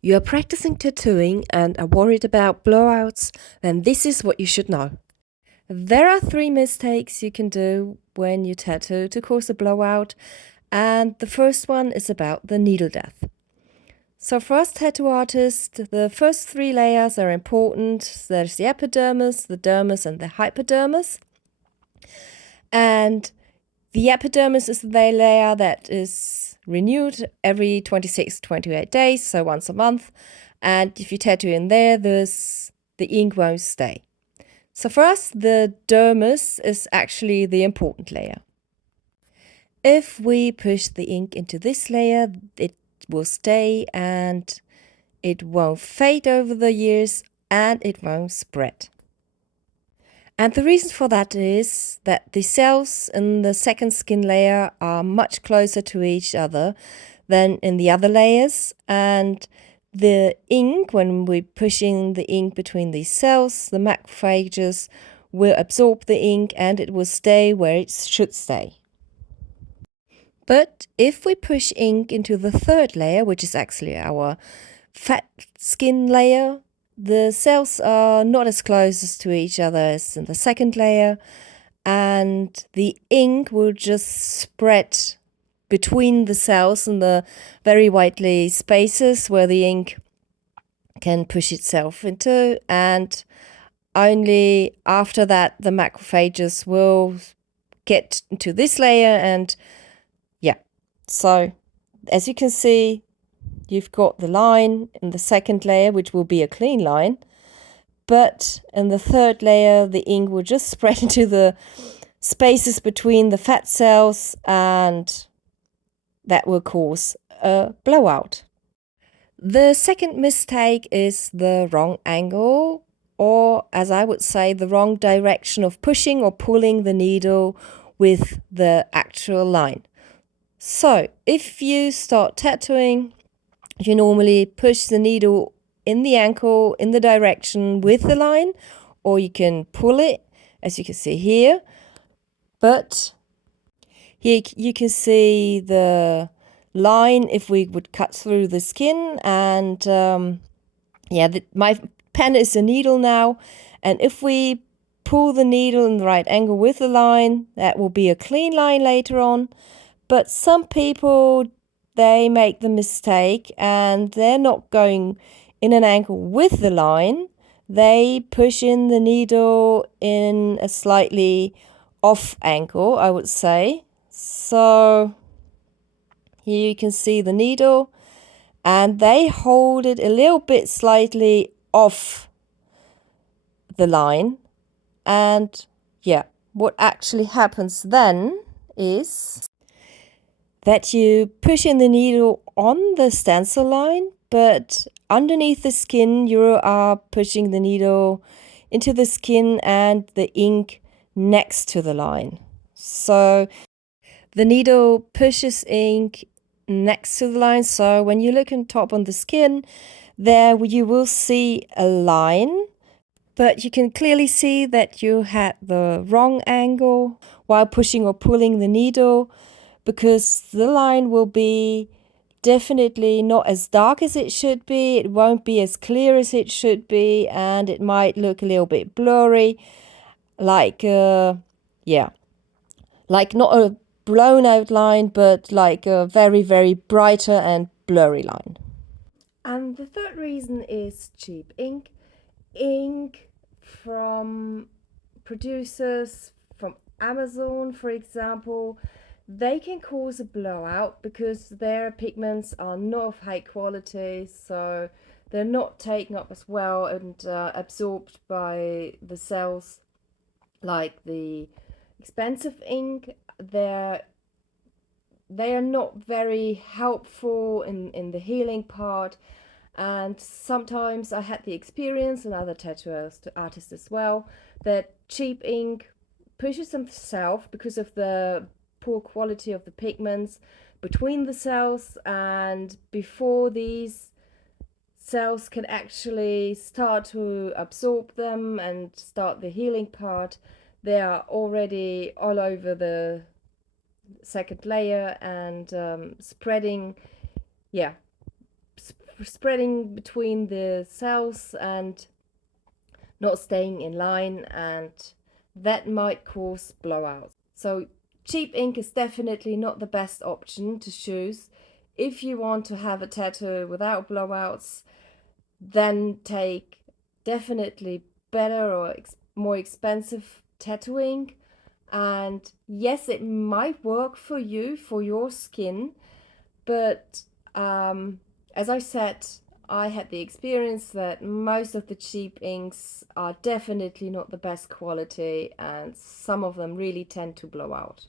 You are practicing tattooing and are worried about blowouts, then this is what you should know. There are 3 mistakes you can do when you tattoo to cause a blowout, and the first one is about the needle death. So for us tattoo artists, the first 3 layers are important. There's the epidermis, the dermis, and the hypodermis. And the epidermis is the layer that is renewed every 26 to 28 days, so once a month. And if you tattoo in there, the ink won't stay. So for us, the dermis is actually the important layer. If we push the ink into this layer, it will stay and it won't fade over the years and it won't spread. And the reason for that is that the cells in the second skin layer are much closer to each other than in the other layers, and the ink, when we're pushing the ink between these cells, the macrophages will absorb the ink and it will stay where it should stay. But if we push ink into the third layer, which is actually our fat skin layer, the cells are not as close to each other as in the second layer, and the ink will just spread between the cells in the very widely spaces where the ink can push itself into, and only after that the macrophages will get into this layer. And yeah, so as you can see, you've got the line in the second layer, which will be a clean line, but in the third layer the ink will just spread into the spaces between the fat cells, and that will cause a blowout. The second mistake is the wrong angle, or as I would say, the wrong direction of pushing or pulling the needle with the actual line. So if you start tattooing, you normally push the needle in the ankle in the direction with the line, or you can pull it, as you can see here. But here you can see the line if we would cut through the skin, and my pen is a needle now, and if we pull the needle in the right angle with the line, that will be a clean line later on. But some people, they make the mistake and they're not going in an angle with the line. They push in the needle in a slightly off angle, I would say. So here you can see the needle, and they hold it a little bit slightly off the line. And yeah, what actually happens then is that you push in the needle on the stencil line, but underneath the skin you are pushing the needle into the skin and the ink next to the line. So the needle pushes ink next to the line, so when you look on top on the skin, there you will see a line, but you can clearly see that you had the wrong angle while pushing or pulling the needle, because the line will be definitely not as dark as it should be. It won't be as clear as it should be, and it might look a little bit blurry, like not a blown out line, but like a very, very brighter and blurry line. And the third reason is cheap ink. Ink from producers from Amazon, for example, they can cause a blowout because their pigments are not of high quality, so they're not taken up as well and absorbed by the cells like the expensive ink. They are not very helpful in the healing part. And sometimes I had the experience, and other tattoo artists as well, that cheap ink pushes themselves because of the poor quality of the pigments between the cells, and before these cells can actually start to absorb them and start the healing part, they are already all over the second layer and spreading spreading between the cells and not staying in line, and that might cause blowouts. So cheap ink is definitely not the best option to choose. If you want to have a tattoo without blowouts, then take definitely better or more expensive tattooing. And yes, it might work for you, for your skin, but as I said, I had the experience that most of the cheap inks are definitely not the best quality, and some of them really tend to blow out.